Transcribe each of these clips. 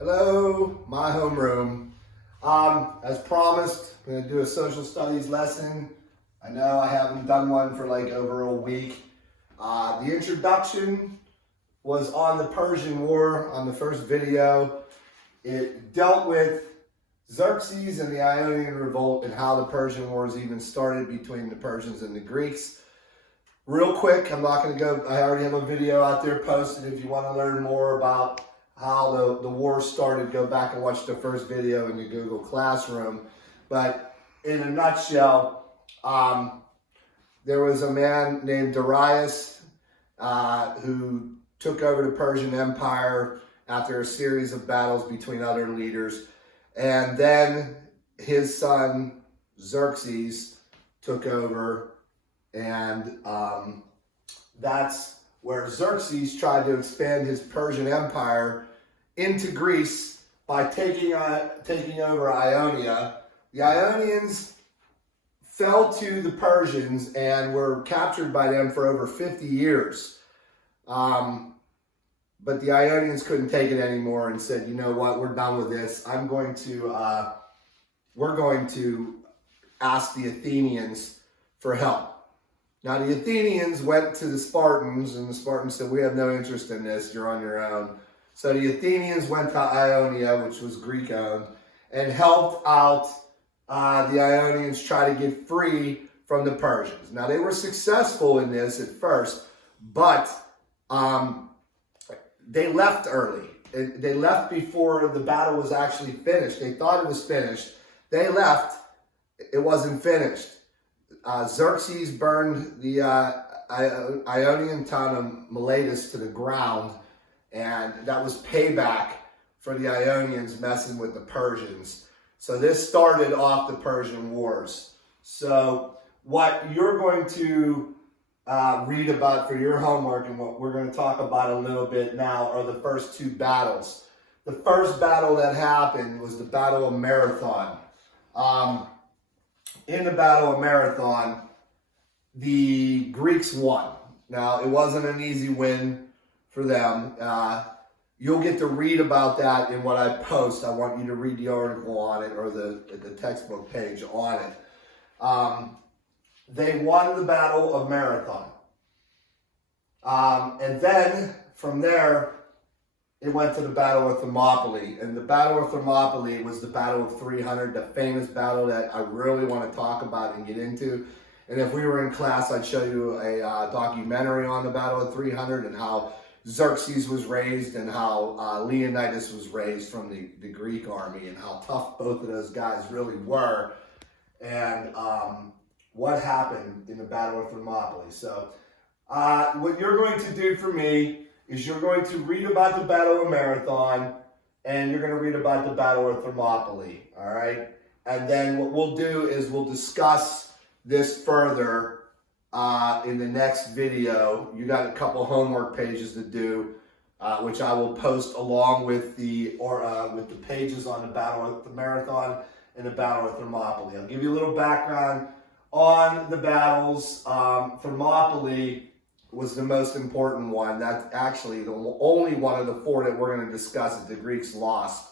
Hello, my homeroom. As promised, I'm going to do a social studies lesson. I know I haven't done one for like over a week. The introduction was on the Persian War on the first video. It dealt with Xerxes and the Ionian Revolt and how the Persian Wars even started between the Persians and the Greeks. Real quick, I'm not going to go, I already have a video out there posted. If you want to learn more about how the war started, go back and watch the first video in the Google Classroom. But in a nutshell, there was a man named Darius who took over the Persian Empire after a series of battles between other leaders. And then his son, Xerxes, took over, and that's where Xerxes tried to expand his Persian Empire into Greece by taking over Ionia. The Ionians fell to the Persians and were captured by them for over 50 years. But the Ionians couldn't take it anymore and said, you know what, we're done with this. We're going to ask the Athenians for help. Now the Athenians went to the Spartans, and the Spartans said, we have no interest in this, you're on your own. So the Athenians went to Ionia, which was Greek-owned, and helped out the Ionians try to get free from the Persians. Now they were successful in this at first, but they left early. They left before the battle was actually finished. They thought it was finished. They left. It wasn't finished. Xerxes burned the Ionian town of Miletus to the ground, and that was payback for the Ionians messing with the Persians. So this started off the Persian Wars. So what you're going to read about for your homework and what we're going to talk about a little bit now are the first two battles. The first battle that happened was the Battle of Marathon. In the Battle of Marathon, the Greeks won. Now, it wasn't an easy win for them. You'll get to read about that in what I post. I want you to read the article on it or the textbook page on it. They won the Battle of Marathon. And then, from there, it went to the Battle of Thermopylae. And the Battle of Thermopylae was the Battle of 300, the famous battle that I really want to talk about and get into. And if we were in class, I'd show you a documentary on the Battle of 300 and how Xerxes was raised and how Leonidas was raised from the Greek army and how tough both of those guys really were. And what happened in the Battle of Thermopylae. So what you're going to do for me is you're going to read about the Battle of Marathon and you're going to read about the Battle of Thermopylae, all right? And then what we'll do is we'll discuss this further in the next video. You got a couple homework pages to do, which I will post along with the pages on the Battle of the Marathon and the Battle of Thermopylae. I'll give you a little background on the battles. Thermopylae was the most important one. That's actually the only one of the four that we're going to discuss that the Greeks lost.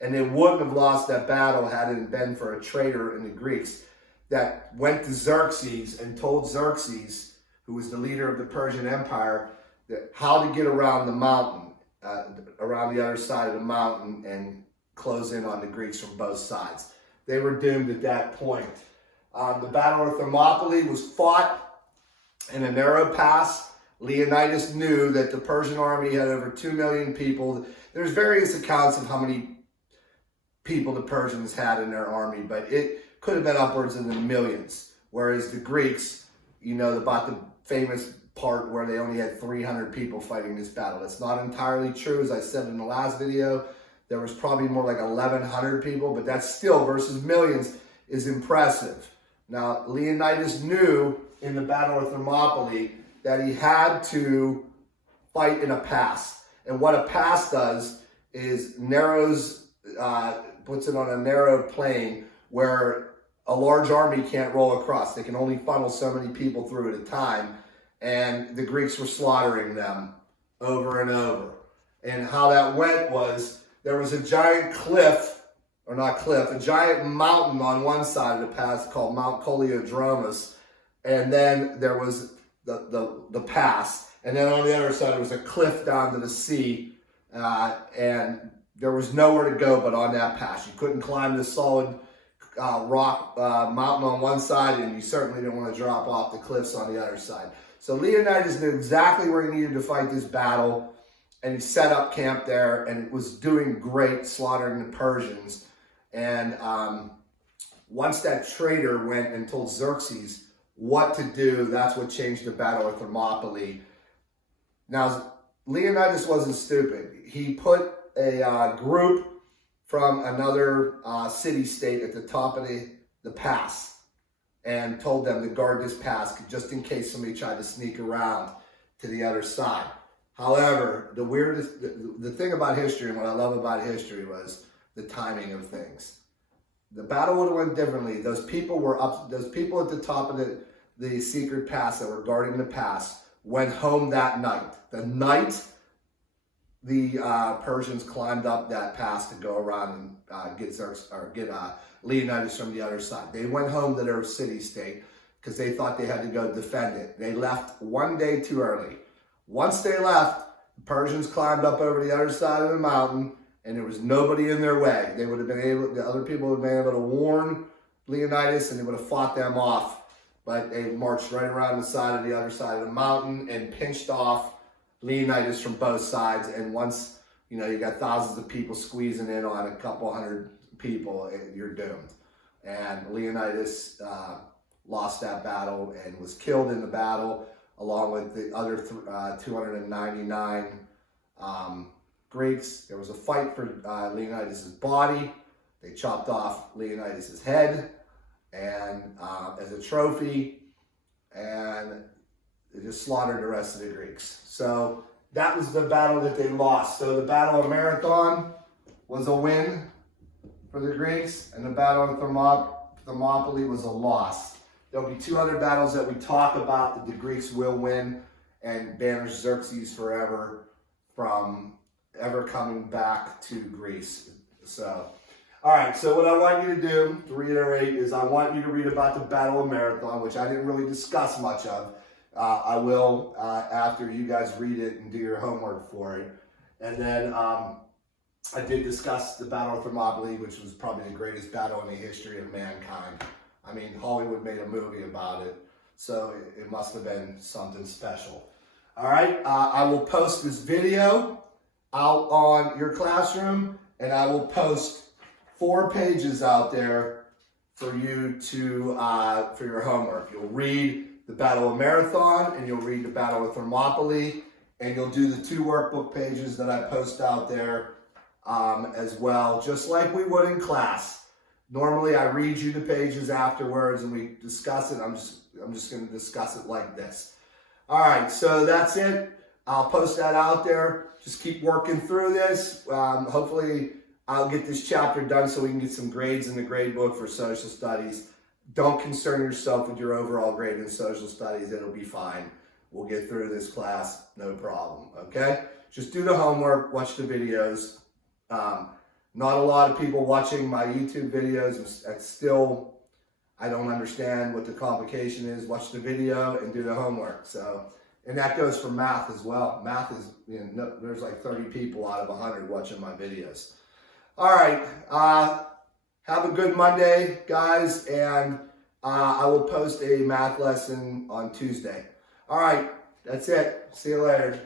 And they wouldn't have lost that battle had it been for a traitor in the Greeks that went to Xerxes and told Xerxes, who was the leader of the Persian Empire, that how to get around the mountain, around the other side of the mountain and close in on the Greeks from both sides. They were doomed at that point. The Battle of Thermopylae was fought in a narrow pass. Leonidas knew that the Persian army had over 2 million people. There's various accounts of how many people the Persians had in their army, but it could have been upwards in the millions. Whereas the Greeks, you know about the famous part where they only had 300 people fighting this battle. That's not entirely true. As I said in the last video, there was probably more like 1,100 people, but that's still versus millions is impressive. Now, Leonidas knew in the Battle of Thermopylae that he had to fight in a pass. And what a pass does is narrows, puts it on a narrow plane where a large army can't roll across. They can only funnel so many people through at a time. And the Greeks were slaughtering them over and over. And how that went was there was a giant cliff, or not cliff, a giant mountain on one side of the pass called Mount Coleodromus, and then there was the pass, and then on the other side there was a cliff down to the sea, and there was nowhere to go but on that pass. You couldn't climb the solid rock mountain on one side, and you certainly didn't want to drop off the cliffs on the other side. So Leonidas knew exactly where he needed to fight this battle, and he set up camp there, and it was doing great, slaughtering the Persians. And once that traitor went and told Xerxes what to do, that's what changed the Battle of Thermopylae. Now, Leonidas wasn't stupid. He put a group from another city-state at the top of the pass and told them to guard this pass just in case somebody tried to sneak around to the other side. However, the thing about history, and what I love about history, was the timing of things. The battle would have went differently. Those people at the top of the secret pass that were guarding the pass went home that night. The night the Persians climbed up that pass to go around and get Leonidas from the other side. They went home to their city-state because they thought they had to go defend it. They left one day too early. Once they left, the Persians climbed up over the other side of the mountain, and there was nobody in their way. They would have been able, the other people would have been able to warn Leonidas, and they would have fought them off. But they marched right around the side of the other side of the mountain and pinched off Leonidas from both sides. And once, you got thousands of people squeezing in on a couple hundred people, you're doomed. And Leonidas lost that battle and was killed in the battle, along with the other 299 Greeks. There was a fight for Leonidas' body. They chopped off Leonidas' head and as a trophy, and they just slaughtered the rest of the Greeks. So that was the battle that they lost. So the Battle of Marathon was a win for the Greeks, and the Battle of Thermopylae was a loss. There'll be 200 battles that we talk about that the Greeks will win and banish Xerxes forever from ever coming back to Greece. So, all right, so what I want you to do, to reiterate, is I want you to read about the Battle of Marathon, which I didn't really discuss much of. I will after you guys read it and do your homework for it. And then I did discuss the Battle of Thermopylae, which was probably the greatest battle in the history of mankind. I mean, Hollywood made a movie about it, so it must have been something special. All right, I will post this video out on your classroom, and I will post 4 pages out there for you to for your homework. You'll read the Battle of Marathon, and you'll read the Battle of Thermopylae, and you'll do the 2 workbook pages that I post out there as well, just like we would in class. Normally, I read you the pages afterwards, and we discuss it. I'm just going to discuss it like this. All right, so that's it. I'll post that out there. Just keep working through this. Hopefully, I'll get this chapter done so we can get some grades in the grade book for social studies. Don't concern yourself with your overall grade in social studies. It'll be fine. We'll get through this class, no problem, okay? Just do the homework, watch the videos. Not a lot of people watching my YouTube videos. I don't understand what the complication is. Watch the video and do the homework. So, and that goes for math as well. Math is, there's like 30 people out of 100 watching my videos. All right. Have a good Monday, guys, and I will post a math lesson on Tuesday. All right, that's it. See you later.